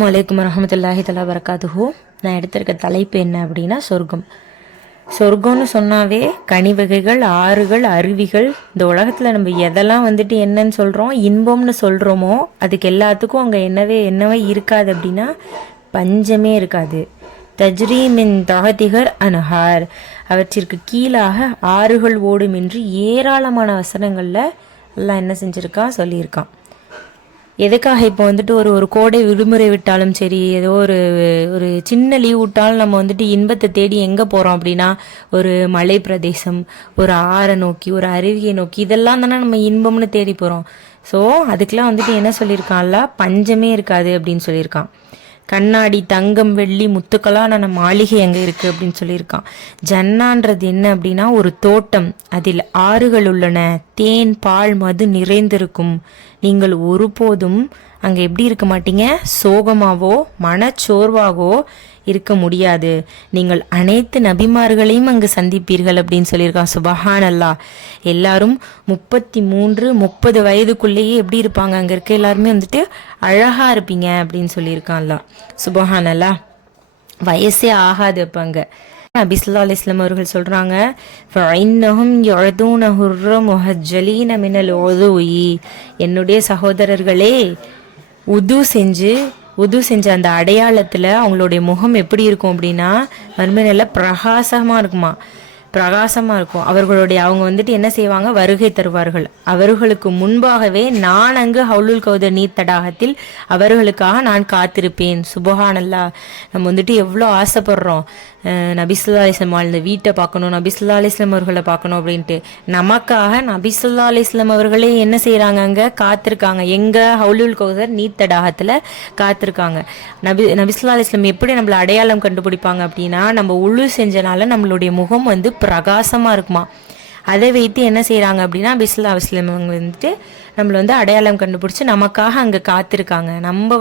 வலைக்கம் வரமத்துல்லாஹி தலா வரகாத்துஹூ. நான் எடுத்திருக்க தலைப்பு என்ன அப்படின்னா சொர்க்கம். சொர்க்கம்னு சொன்னாவே கனி வகைகள், ஆறுகள், அருவிகள். இந்த உலகத்தில் நம்ம எதெல்லாம் என்னன்னு சொல்கிறோம், இன்பம்னு சொல்கிறோமோ அதுக்கு எல்லாத்துக்கும் அங்கே என்னவே இருக்காது அப்படின்னா பஞ்சமே இருக்காது. தஜ்ரீமின் தகதிகர் அனஹார், அவற்றிற்கு கீழாக ஆறுகள் ஓடும் என்று ஏராளமான வசனங்களில் எல்லாம் என்ன செஞ்சுருக்கான், சொல்லியிருக்கான். எதுக்காக இப்போ ஒரு கோடை விடுமுறை விட்டாலும் சரி, ஏதோ ஒரு சின்ன லீவ் விட்டாலும் நம்ம இன்பத்தை தேடி எங்கே போகிறோம் அப்படின்னா ஒரு மலை பிரதேசம், ஒரு ஆறை நோக்கி, ஒரு அருவியை நோக்கி, இதெல்லாம் தானே நம்ம இன்பம்னு தேடி போகிறோம். ஸோ அதுக்கெலாம் என்ன சொல்லியிருக்கான்ல, பஞ்சமே இருக்காது அப்படின்னு சொல்லியிருக்கான். கண்ணாடி, தங்கம், வெள்ளி, முத்துக்களான மாளிகை அங்கே இருக்குது அப்படின்னு சொல்லியிருக்கான். ஜன்னான்றது என்ன அப்படின்னா ஒரு தோட்டம், அதில் ஆறுகள் உள்ளன, தேன், பால், மது நிறைந்திருக்கும். நீங்கள் ஒருபோதும் அங்கே எப்படி இருக்க மாட்டீங்க, சோகமாவோ மனச்சோர்வாகோ இருக்க முடியாது. நீங்கள் அனைத்து நபிமார்களையும் அங்கு சந்திப்பீர்கள் அப்படின்னு சொல்லியிருக்கான். சுபஹான் அல்லாஹ். எல்லாரும் 33-30 வயதுக்குள்ளேயே எப்படி இருப்பாங்க, அங்கே இருக்க எல்லாருமே அழகா இருப்பீங்க அப்படின்னு சொல்லியிருக்கான்ல. சுபஹான் அல்லாஹ். வயசே ஆகாது அப்போ அங்கே. நபி ஸல்லல்லாஹு அலைஹி வஸல்லம் அவர்கள் சொல்கிறாங்க, என்னுடைய சகோதரர்களே, உது செஞ்ச அந்த அடையாளத்தில் அவங்களுடைய முகம் எப்படி இருக்கும் அப்படின்னா மறுமையில பிரகாசமாக இருக்கும். அவங்க என்ன செய்வாங்க, வருகை தருவார்கள். அவர்களுக்கு முன்பாகவே நான் அங்கு ஹவுலுல் கௌதர் நீர் தடாகத்தில் அவர்களுக்காக நான் காத்திருப்பேன். சுபஹானல்லாஹ். நம்ம எவ்வளோ ஆசைப்படுறோம் நபி ஸல்லல்லாஹு அலைஹி வஸல்லம் இந்த வீட்டை பார்க்கணும், நபி ஸல்லல்லாஹு அலைஹி வஸல்லம் அவர்களை பார்க்கணும் அப்படின்ட்டு. நமக்காக நபி ஸல்லல்லாஹு அலைஹி வஸல்லம் அவர்களே என்ன செய்கிறாங்க, அங்கே காத்திருக்காங்க. எங்கே, ஹவுலுல் கௌதர் நீர் தடாகத்தில் காத்திருக்காங்க. நபி ஸல்லல்லாஹு அலைஹி வஸல்லம் எப்படி நம்மளை அடையாளம் கண்டுபிடிப்பாங்க அப்படின்னா, நம்ம உழு செஞ்சனால நம்மளுடைய முகம் பிரகாசமாக இருக்குமா. அதை வைத்து என்ன செய்கிறாங்க அப்படின்னா நபி ஸல்லல்லாஹு அலைஹி வஸல்லம் அவங்க நம்மளை அடையாளம் கண்டுபிடிச்சி நமக்காக அங்கே காத்திருக்காங்க. நம்ம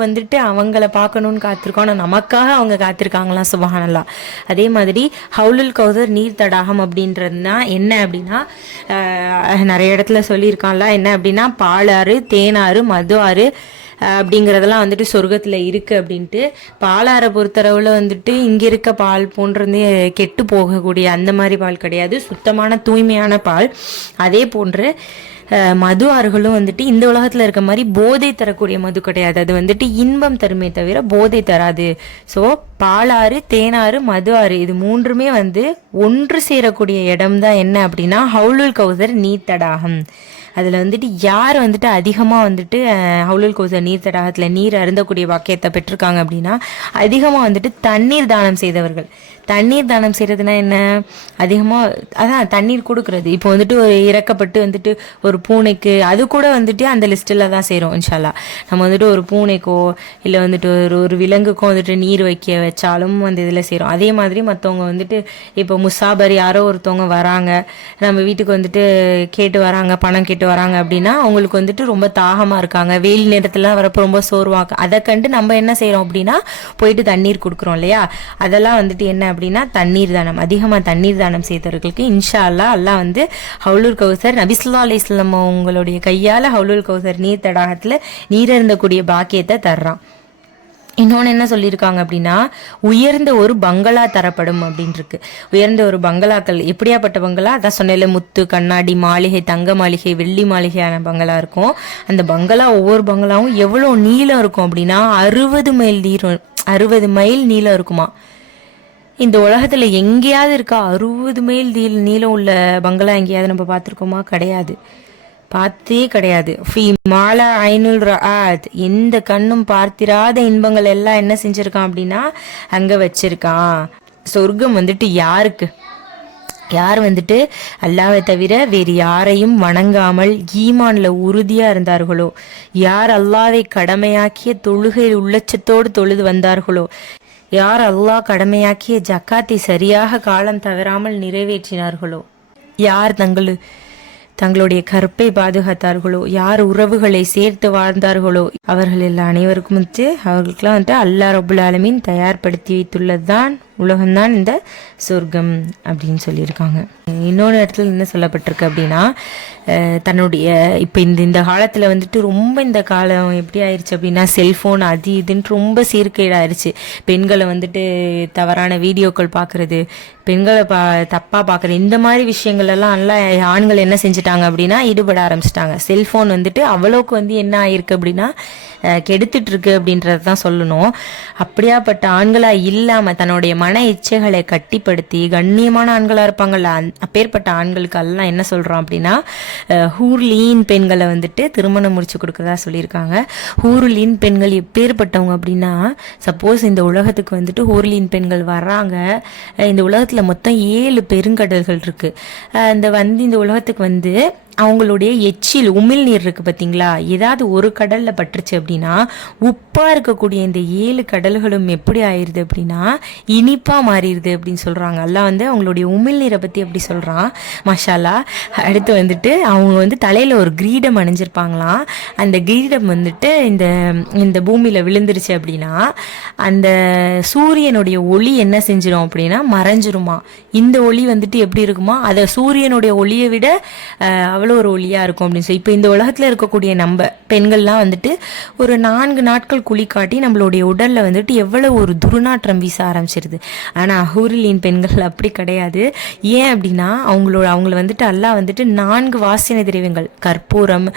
அவங்கள பார்க்கணுன்னு காத்திருக்கோம், ஆனால் நமக்காக அவங்க காத்திருக்காங்களாம். சுபஹானல்லாஹ். அதே மாதிரி ஹவுலுல் கௌதர் நீர் தடாகம் அப்படின்றதுனா என்ன அப்படின்னா, நிறைய இடத்துல சொல்லியிருக்கான்ல, என்ன அப்படின்னா பாலாறு, தேனாறு, மது ஆறு அப்படிங்கிறதெல்லாம் சொர்க்கத்தில் இருக்குது அப்படின்ட்டு. பாலாரை பொறுத்தளவில் இங்கே இருக்க பால் போன்றது கெட்டு போகக்கூடிய அந்த மாதிரி பால் கிடையாது, சுத்தமான தூய்மையான பால். அதே போன்று மது ஆறுகளும் இந்த உலகத்தில் இருக்க மாதிரி போதை தரக்கூடிய மது கிடையாது. அது இன்பம் தருமே தவிர போதை தராது. ஸோ பாலாறு, தேனாறு, மது ஆறு இது மூன்றுமே ஒன்று சேரக்கூடிய இடம் தான் என்ன அப்படின்னா ஹவுலுல் கௌசர் நீர் தடாகம். அதில் யார் அதிகமாக ஹவுலுல் கௌசர் நீர் தடாகத்தில் நீர் அருந்தக்கூடிய வாக்கியத்தை பெற்றிருக்காங்க அப்படின்னா அதிகமாக தண்ணீர் தானம் செய்தவர்கள். தண்ணீர் தானம் செய்கிறதுனா என்ன, அதிகமாக அதான் தண்ணீர் கொடுக்கறது. இப்போ ஒரு இறக்கப்பட்டு ஒரு பூனைக்கு, அது கூட அந்த லிஸ்ட்டில் தான் செய்கிறோம். இன்ஷால்லா நம்ம ஒரு பூனைக்கோ இல்லை ஒரு விலங்குக்கோ நீர் வைக்க வச்சாலும் இதில் செய்கிறோம். அதே மாதிரி மற்றவங்க இப்போ முசாபர் யாரோ ஒருத்தவங்க வராங்க, நம்ம வீட்டுக்கு கேட்டு வராங்க, பணம் கேட்டு வராங்க அப்படின்னா அவங்களுக்கு ரொம்ப தாகமாக இருக்காங்க, வெயில் நேரத்துலாம் வரப்போ ரொம்ப சோர்வாங்க. அதை கண்டு நம்ம என்ன செய்கிறோம் அப்படின்னா போயிட்டு தண்ணீர் கொடுக்குறோம் இல்லையா. அதெல்லாம் என்ன அப்படின்னா தண்ணீர் தானம். அதிகமாக தண்ணீர் தானம் செய்தவர்களுக்கு இன்ஷா அல்லாஹ் அல்லாஹ் ஹவுலுல் கௌசர் நபி ஸல்லல்லாஹு அலைஹி வஸல்லம் உங்களுடைய கையால் ஹவுலுல் கௌசர் நீர் தடாகத்தில் நீர் அருந்தக்கூடிய பாக்கியத்தை தர்றான். இன்னொன்று என்ன சொல்லியிருக்காங்க அப்படின்னா, உயர்ந்த ஒரு பங்களா தரப்படும் அப்படின்னு இருக்கு. உயர்ந்த ஒரு பங்களாக்கள், எப்படியாப்பட்ட பங்களா, அதான் சொன்னேன்ல, முத்து, கண்ணாடி மாளிகை, தங்க மாளிகை, வெள்ளி மாளிகையான பங்களா இருக்கும். அந்த பங்களா ஒவ்வொரு பங்களாவும் எவ்வளோ நீளம் இருக்கும் அப்படின்னா 60 மைல் நீளம் இருக்குமா. இந்த உலகத்தில் எங்கேயாவது இருக்கா 60 மைல் நீளம் உள்ள பங்களா எங்கேயாவது நம்ம பார்த்துருக்கோமா? கிடையாது, பார்த்தே கிடையாது. ஃபி மாலா ஐனுல் ரஆத், எந்த கண்ணும் பார்த்திராத இன்பங்கள் எல்லாம் என்ன செஞ்சிருக்கான் அப்படின்னா அங்கே வச்சிருக்கான். சொர்க்கம் யாருக்கு, யார் அல்லாஹ்வை தவிர வேறு யாரையும் வணங்காமல் ஈமான்ல உறுதியா இருந்தார்களோ, யார் அல்லாஹ்வை கடமையாக்கிய தொழுகையில் உள்ளச்சத்தோடு தொழுது வந்தார்களோ, யார் அல்லாஹ் கடமையாக்கிய ஜக்காத்தை சரியாக காலம் தவறாமல் நிறைவேற்றினார்களோ, யார் தங்களுடைய கற்பை பாதுகாத்தார்களோ, யார் உறவுகளை சேர்த்து வாழ்ந்தார்களோ, அவர்கள் எல்லா அனைவருக்கும் அவர்களுக்கெல்லாம் அல்லாஹ் ரப்புல் ஆலமீன் தயார்படுத்தி வைத்துள்ளது தான் உலகம்தான் இந்த சொர்க்கம் அப்படின்னு சொல்லியிருக்காங்க. இன்னொரு இடத்துல என்ன சொல்லப்பட்டிருக்கு அப்படின்னா, தன்னுடைய இப்போ இந்த காலத்தில் வந்துட்டு ரொம்ப இந்த காலம் எப்படி ஆயிடுச்சு அப்படின்னா செல்ஃபோன் அது இதுன்ட்டு ரொம்ப சீர்கேடாயிருச்சு. பெண்களை வந்துட்டு தவறான வீடியோக்கள் பார்க்குறது, பெண்களை தப்பாக பார்க்குறது, இந்த மாதிரி விஷயங்கள்லாம் எல்லாம் ஆண்கள் என்ன செஞ்சுட்டாங்க அப்படின்னா ஈடுபட ஆரம்பிச்சிட்டாங்க. செல்ஃபோன் வந்துட்டு அவ்வளோக்கு என்ன ஆயிருக்கு அப்படின்னா கெடுத்துட்டு இருக்கு அப்படின்றத தான் சொல்லணும். அப்படியாப்பட்ட ஆண்களாக இல்லாமல் தன்னுடைய மன இச்சைகளை கட்டிப்படுத்தி கண்ணியமான ஆண்களாக இருப்பாங்கள்ல, அப்பேற்பட்ட ஆண்களுக்கு எல்லாம் என்ன சொல்கிறோம் அப்படின்னா ஹூர்லீன் பெண்களை வந்துட்டு திருமணம் முடிச்சு கொடுக்குறதா சொல்லியிருக்காங்க. ஹூர்லீன் பெண்கள் எப்பேற்பட்டவங்க அப்படின்னா, சப்போஸ் இந்த உலகத்துக்கு வந்துட்டு ஹூர்லீன் பெண்கள் வர்றாங்க. இந்த உலகத்தில் மொத்தம் 7 பெருங்கடல்கள் இருக்குது. இந்த உலகத்துக்கு அவங்களுடைய எச்சில் உமிழ்நீர் இருக்குது பார்த்தீங்களா, ஏதாவது ஒரு கடலில் பட்டுருச்சு அப்படின்னா உப்பாக இருக்கக்கூடிய இந்த 7 கடல்களும் எப்படி ஆயிடுது அப்படின்னா இனிப்பாக மாறிடுது அப்படின்னு சொல்கிறாங்க. எல்லாம் அவங்களுடைய உமிழ்நீரை பற்றி எப்படி சொல்கிறான் மஷாலா. அடுத்து அவங்க தலையில் ஒரு கிரீடம் அணிஞ்சிருப்பாங்களாம். அந்த கிரீடம் இந்த பூமியில் விழுந்துருச்சு அப்படின்னா அந்த சூரியனுடைய ஒளி என்ன செஞ்சிடும் அப்படின்னா மறைஞ்சிருமா. இந்த ஒளி எப்படி இருக்குமா, அதை சூரியனுடைய ஒளியை விட அவ்வளோ ஒரு ஒளியாக இருக்கும் அப்படின்னு சொல்லி. இப்போ இந்த உலகத்தில் இருக்கக்கூடிய நம்ம பெண்கள்லாம் ஒரு 4 நாட்கள் குளிக்காட்டி நம்மளுடைய உடலில் எவ்வளோ ஒரு துர்நாற்றம் வீச ஆரம்பிச்சிருது. ஆனால் ஹூர்லீன் பெண்கள் அப்படி கிடையாது. ஏன் அப்படின்னா அவங்கள அல்லாஹ் 4 வாசனை திரவியங்கள், கற்பூரம்,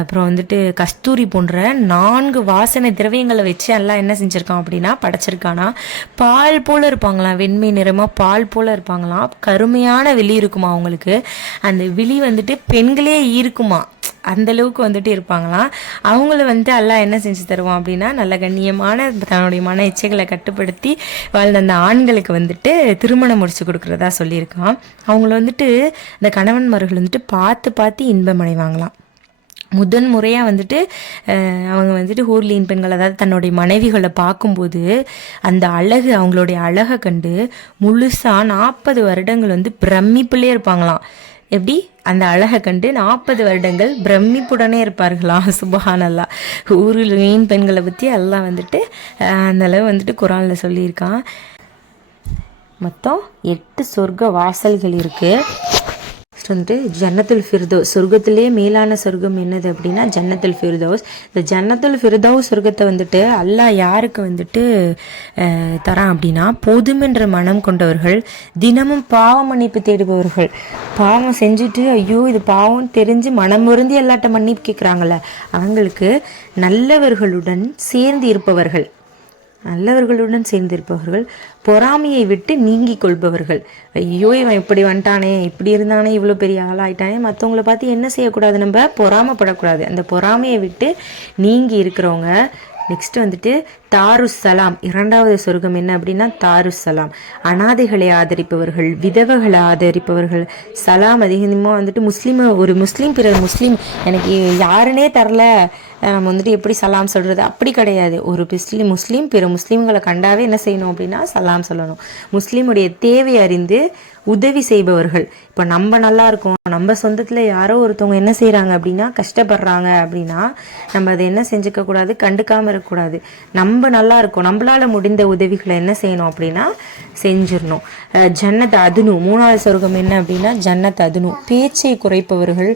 அப்புறம் கஸ்தூரி போன்ற 4 வாசனை திரவியங்களை வச்சு அல்லாஹ் என்ன செஞ்சுருக்கான் அப்படின்னா படைச்சிருக்கானா. பால் போல இருப்பாங்களாம், வெண்மை நிறமாக பால் போல இருப்பாங்களாம், கருமையான விழி இருக்குமா அவங்களுக்கு. அந்த விழி பெண்களே இருக்குமா, அந்த அளவுக்கு இருப்பாங்களாம். அவங்கள அல்லாஹ் என்ன செஞ்சு தருவான் அப்படின்னா நல்ல கண்ணியமான தன்னுடைய மன இச்சைகளை கட்டுப்படுத்தி வாழ்ந்த அந்த ஆண்களுக்கு திருமணம் முடிச்சு கொடுக்குறதா சொல்லியிருக்கான். அவங்கள இந்த கணவன்மார்கள் பார்த்து இன்பம் அடைவாங்களாம். முதன் முறையாக அவங்க ஹூர்லீன் பெண்கள், அதாவது தன்னுடைய மனைவிகளை பார்க்கும்போது அந்த அழகு, அவங்களுடைய அழகை கண்டு முழுசாக 40 வருடங்கள் பிரமிப்புலேயே இருப்பாங்களாம். எப்படி அந்த அழகை கண்டு 40 வருடங்கள் பிரமிப்புடனே இருப்பார்களாம். சுபஹானல்லாஹ். ஹூர்லீன் பெண்களை பற்றி எல்லாம் அந்த அளவு குர்ஆனில் சொல்லியிருக்கான். மொத்தம் 8 சொர்க்க வாசல்கள் இருக்குது. ஜன்னத்துல் ஃபிர்தௌஸ், சொர்க்கத்திலே மேலான சொர்க்கம் என்னது அப்படின்னா ஜன்னத்துல் ஃபிர்தௌஸ். இந்த ஜன்னத்துல் ஃபிர்தௌஸ் சொர்க்கத்தை அல்லாஹ் யாருக்கு தரான் அப்படின்னா போதுமென்ற மனம் கொண்டவர்கள், தினமும் பாவ மன்னிப்பு தேடுபவர்கள். பாவம் செஞ்சுட்டு ஐயோ இது பாவம் தெரிஞ்சு மனம் வருந்தி எல்லாட்ட மன்னிப்பு கேட்குறாங்கல்ல, அவங்களுக்கு நல்லவர்களுடன் சேர்ந்து இருப்பவர்கள், பொறாமையை விட்டு நீங்கி கொள்பவர்கள். ஐயோ இவன் இப்படி வந்துட்டானே, இப்படி இருந்தானே, இவ்வளோ பெரிய ஆளாயிட்டானே, மற்றவங்களை பார்த்து என்ன செய்யக்கூடாது, நம்ம பொறாமப்படக்கூடாது. அந்த பொறாமையை விட்டு நீங்கி இருக்கிறவங்க. நெக்ஸ்ட் தாருஸ் சலாம், 2வது சொர்க்கம் என்ன அப்படின்னா தாருஸ் சலாம், அனாதைகளை ஆதரிப்பவர்கள், விதவைகளை ஆதரிப்பவர்கள். சலாம் அதிகமாக ஒரு முஸ்லீம் பிற முஸ்லீம் எனக்கு யாருன்னே தரல, நம்ம எப்படி சலாம் சொல்கிறது, அப்படி கிடையாது. ஒரு முஸ்லீம் பிற முஸ்லீம்களை கண்டாவே என்ன செய்யணும் அப்படின்னா சலாம் சொல்லணும். முஸ்லீமுடைய தேவை அறிந்து உதவி செய்பவர்கள். இப்போ நம்ம நல்லா இருக்கோம், நம்ம சொந்தத்தில் யாரோ ஒருத்தவங்க என்ன செய்கிறாங்க அப்படின்னா கஷ்டப்படுறாங்க அப்படின்னா நம்ம அதை என்ன செஞ்சுக்க கூடாது, கண்டுக்காமல் இருக்கக்கூடாது. நம்ம நல்லா இருக்கோம், நம்மளால முடிந்த உதவிகளை என்ன செய்யணும் அப்படின்னா செஞ்சிடணும். ஜன்னத் அதுனு, 3வது சொர்க்கம் என்ன அப்படின்னா ஜன்னத் அதுனு, பேச்சை குறைப்பவர்கள்,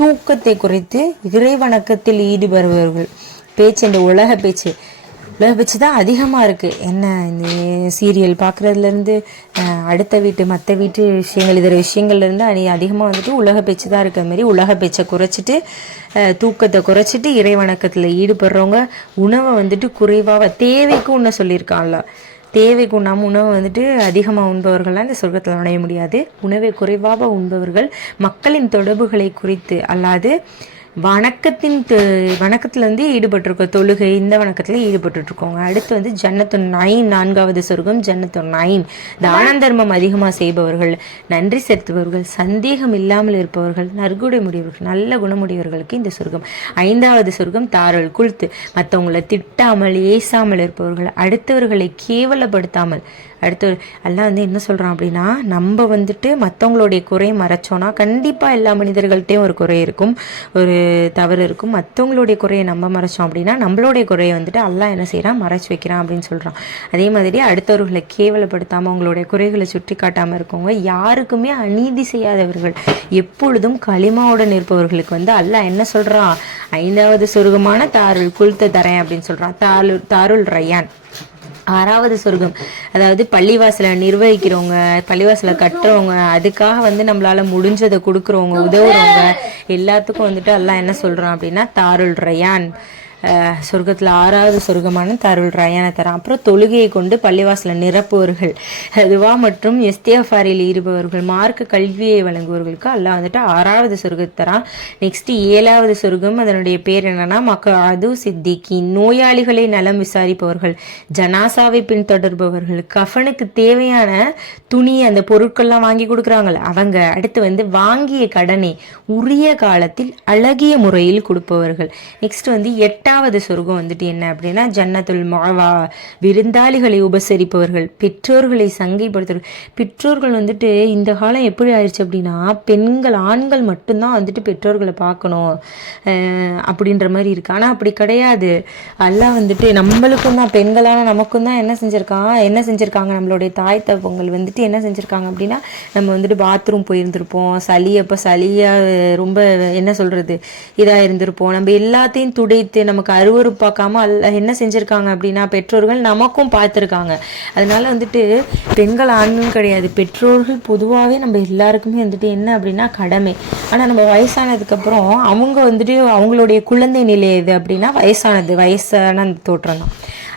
தூக்கத்தை குறைத்து இறைவணக்கத்தில் ஈடுபடுபவர்கள். பேச்சு, இந்த உலக பேச்சு தான் அதிகமாக இருக்குது. என்ன இந்த சீரியல் பார்க்குறதுலேருந்து அடுத்த வீட்டு மற்ற வீட்டு விஷயங்கள், இதர விஷயங்கள்லேருந்து அதிகமாக உலக பேச்சு தான் இருக்கிற மாதிரி உலக பேச்சை குறைச்சிட்டு தூக்கத்தை குறைச்சிட்டு இறைவணக்கத்தில் ஈடுபடுறவங்க. உணவை குறைவாக தேவைக்கு உண்ண சொல்லியிருக்கான்ல, தேவைக்கு உண்ணாமல் உணவை அதிகமாக உண்பவர்கள்லாம் இந்த சொர்க்கத்தில் நுழைய முடியாது. உணவை குறைவாக உண்பவர்கள் மக்களின் தொடர்புகளை குறித்து அல்லாது வணக்கத்தில் ஈடுபட்டிருக்கோம், தொழுகை இந்த வணக்கத்தில் ஈடுபட்டுருக்கோங்க. அடுத்து ஜன்னத்து நைம், 4வது சொர்க்கம் ஜன்னத்து நைம், தான தர்மம் அதிகமாக செய்பவர்கள், நன்றி செலுத்துபவர்கள், சந்தேகம் இல்லாமல் இருப்பவர்கள், நற்குணை முடியவர்கள், நல்ல குணமுடையவர்களுக்கு இந்த சொர்க்கம். 5வது சொர்க்கம் தாருல் குல்த், மற்றவங்களை திட்டாமல் ஏசாமல் இருப்பவர்கள், அடுத்தவர்களை கேவலப்படுத்தாமல். அடுத்து எல்லாம் என்ன சொல்கிறான் அப்படின்னா நம்ம மற்றவங்களுடைய குறையை மறைச்சோன்னா கண்டிப்பாக எல்லா மனிதர்கள்ட்டையும் ஒரு குறை இருக்கும். ஒரு தவறு இருக்கும். மற்றவங்களுடைய குறையை நம்ம மறைச்சோம் அப்படின்னா நம்மளுடைய குறையை வந்துட்டு அல்லாஹ் என்ன செய்கிறான், மறைச்சி வைக்கிறான் அப்படின்னு சொல்கிறான். அதே மாதிரி அடுத்தவர்களை கேவலப்படுத்தாமல் அவங்களுடைய குறைகளை சுட்டி காட்டாமல் இருக்கவங்க, யாருக்குமே அநீதி செய்யாதவர்கள், எப்பொழுதும் களிமாவுடன் இருப்பவர்களுக்கு வந்து அல்லாஹ் என்ன சொல்கிறான், 5வது சொர்க்கமான தாருல் குல்த தரேன் அப்படின்னு சொல்கிறான். தாருல் ரயான் 6வது சொர்க்கம். அதாவது பள்ளிவாசலை நிர்வகிக்கிறவங்க, பள்ளிவாசலை கட்டுறவங்க, அதுக்காக வந்து நம்மளால முடிஞ்சதை கொடுக்குறவங்க, உதவுறவங்க எல்லாத்துக்கும் வந்துட்டு அல்லாஹ் என்ன சொல்கிறான் அப்படின்னா தாருல் ரயான், சொர்க்கத்தில் 6வது சொர்க்கமான தாருல் ரயானை தரான். அப்புறம் தொழுகையை கொண்டு பள்ளிவாசலை நிரப்புவர்கள், துவா மற்றும் இஸ்திக்ஃபாரில் ஈடுபவர்கள், மார்க்க கல்வியை வழங்குவவர்களுக்கு அல்லாஹ் வந்துட்டு 6வது சொர்க்கத்தை தரான். நெக்ஸ்ட் 7வது சொர்க்கம், அதனுடைய பேர் என்னன்னா மக்அது சித்திகீன், நோயாளிகளை நலம் விசாரிப்பவர்கள், ஜனாசாவை பின்தொடர்பவர்கள், கஃனுக்கு தேவையான துணி அந்த பொருட்கள்லாம் வாங்கி கொடுக்குறாங்கள அவங்க, அடுத்து வந்து வாங்கிய கடனை உரிய காலத்தில் அழகிய முறையில் கொடுப்பவர்கள். நெக்ஸ்ட் வந்து 8வது சொர்க்கம் வந்துட்டு என்ன அப்படின்னா ஜன்னத்துல் மஅவா, விருந்தாளிகளை உபசரிப்பவர்கள், பெற்றோர்களை சங்கைப்படுத்துவர்கள். பெற்றோர்கள் வந்துட்டு இந்த காலம் எப்படி ஆயிடுச்சு அப்படின்னா பெண்கள் ஆண்கள் மட்டும்தான் வந்துட்டு பெற்றோர்களை பார்க்கணும் அப்படின்ற மாதிரி இருக்கு. ஆனால் அப்படி கிடையாது. அல்லாஹ் வந்துட்டு நம்மளுக்கும் தான், பெண்களான நமக்கும் தான் என்ன செஞ்சுருக்காங்க நம்மளுடைய தாய் தப்பங்கள் வந்துட்டு என்ன செஞ்சுருக்காங்க அப்படின்னா, நம்ம வந்துட்டு பாத்ரூம் போயிருந்திருப்போம், சளியாக ரொம்ப என்ன சொல்கிறது இதாக இருந்திருப்போம், நம்ம எல்லாத்தையும் துடைத்து நமக்கு அருவருப்பாக்காம என்ன செஞ்சுருக்காங்க அப்படின்னா பெற்றோர்கள் நமக்கும் பார்த்துருக்காங்க. அதனால வந்துட்டு பெண்கள் ஆண்கள் கிடையாது, பெற்றோர்கள் பொதுவாகவே நம்ம எல்லாருக்குமே வந்துட்டு என்ன அப்படின்னா கடமை. ஆனால் நம்ம வயசானதுக்கப்புறம் அவங்க வந்துட்டு அவங்களுடைய குழந்தை நிலை எது அப்படின்னா வயசான அந்த தோற்றம் தான்.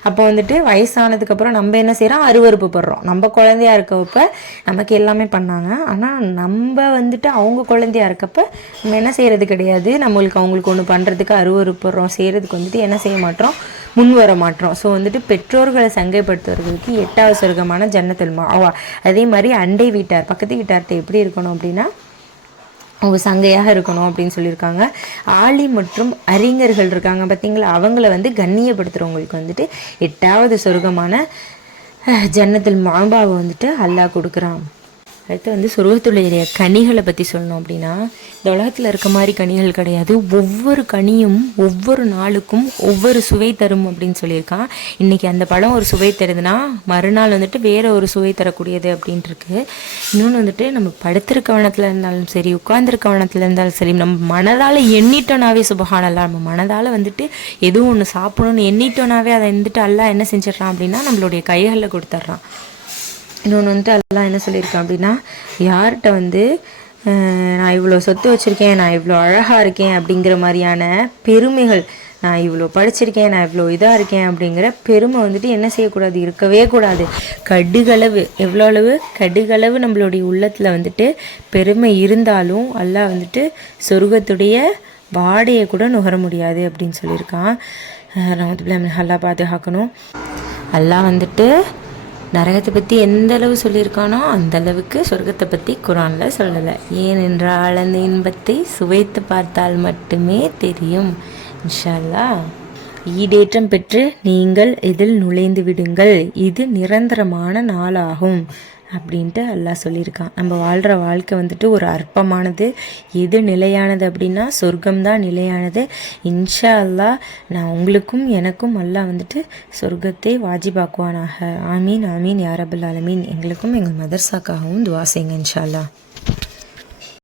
அப்போ வந்துட்டு வயசானதுக்கப்புறம் நம்ம என்ன செய்கிறோம், அருவருப்பு படுறோம். நம்ம குழந்தையா இருக்கப்ப நமக்கு எல்லாமே பண்ணாங்க, ஆனால் நம்ம வந்துட்டு அவங்க குழந்தையா இருக்கப்ப நம்ம என்ன செய்கிறது கிடையாது, அவங்களுக்கு ஒன்று பண்ணுறதுக்கு அருவருப்படுறோம், செய்கிறதுக்கு வந்துட்டு என்ன செய்ய மாட்டோம், முன் வர மாட்டோம். ஸோ வந்துட்டு பெற்றோர்களை சங்கைப்படுத்துவர்களுக்கு 8வது சொர்க்கமான ஜன்னத்துல் மஅவா. அதே மாதிரி அண்டை வீட்டார், பக்கத்து வீட்டார்கிட்ட எப்படி இருக்கணும் அப்படின்னா அவங்க சங்கையாக இருக்கணும் அப்படின்னு சொல்லியிருக்காங்க. ஆலி மற்றும் அறிஞர்கள் இருக்காங்க பார்த்தீங்களா, அவங்கள வந்து கண்ணியப்படுத்துகிறவங்களுக்கு வந்துட்டு 8வது சொர்க்கமான ஜன்னத்துல் மஅவாவை வந்துட்டு அல்லாஹ் கொடுக்குறான். அடுத்து வந்து சொர்க்கத்துடைய கனிகளை பற்றி சொல்லணும் அப்படின்னா, இந்த உலகத்தில் இருக்க மாதிரி கனிகள் கிடையாது. ஒவ்வொரு கனியும் ஒவ்வொரு நாளுக்கும் ஒவ்வொரு சுவை தரும் அப்படின்னு சொல்லியிருக்கான். இன்றைக்கி அந்த பழம் ஒரு சுவை தருதுன்னா மறுநாள் வந்துட்டு வேறு ஒரு சுவை தரக்கூடியது அப்படின்ட்டு இருக்கு. இன்னொன்று வந்துட்டு நம்ம படுத்திருக்க வனத்தில் இருந்தாலும் சரி, உட்கார்ந்துருக்க வனத்தில் இருந்தாலும் சரி, நம்ம மனதால் எண்ணிட்டோனாவே சுபஹானல்லாஹ், நம்ம மனதால் வந்துட்டு எதுவும் ஒன்று சாப்பிடணும்னு எண்ணிட்டோனாவே அதை வந்துட்டு அல்லாஹ் என்ன செஞ்சிடறான் அப்படின்னா நம்மளுடைய கைகளில் கொடுத்துட்றான். இன்னொன்று வந்துட்டு அல்லாஹ் என்ன சொல்லியிருக்கான் அப்படின்னா, யார்கிட்ட வந்து நான் இவ்வளோ சொத்து வச்சுருக்கேன், நான் இவ்வளோ அழகாக இருக்கேன் அப்படிங்கிற மாதிரியான பெருமைகள், நான் இவ்வளோ படிச்சிருக்கேன், நான் இவ்வளோ இதாக இருக்கேன் அப்படிங்கிற பெருமை வந்துட்டு என்ன செய்யக்கூடாது, இருக்கவே கூடாது. கடுகளவு, எவ்வளோ அளவு, கடுகளவு நம்மளுடைய உள்ளத்தில் வந்துட்டு பெருமை இருந்தாலும் அல்லாஹ் வந்துட்டு சொர்க்கத்துடைய வாடையை கூட நுகர முடியாது அப்படின்னு சொல்லியிருக்கான். அல்லாஹ் பாதுகாக்கணும். அல்லாஹ் வந்துட்டு நரகத்தை பற்றி எந்த அளவு சொல்லியிருக்கானோ அந்த அளவுக்கு சொர்க்கத்தை பற்றி குரானில் சொல்லலை. ஏனென்றால் அந்த இன்பத்தை சுவைத்து பார்த்தால் மட்டுமே தெரியும். இன்ஷா அல்லாஹ் ஈடேற்றம் பெற்று நீங்கள் இதில் நுழைந்து விடுங்கள், இது நிரந்தரமான நாளாகும் அப்படின்ட்டு அல்லாஹ் சொல்லியிருக்கான். நம்ம வாழ்கிற வாழ்க்கை வந்துட்டு ஒரு அற்பமானது. எது நிலையானது அப்படின்னா சொர்க்கம்தான் நிலையானது. இன்ஷா அல்லாஹ் நான் உங்களுக்கும் எனக்கும் அல்லாஹ் வந்துட்டு சொர்க்கத்தை வாஜிபாக்குவானாக. ஆமீன் ஆமீன் யா ரப்பல் ஆலமீன். எங்களுக்கும் எங்கள் மதர்சாக்காகவும் துவா செய்யுங்க இன்ஷா அல்லாஹ்.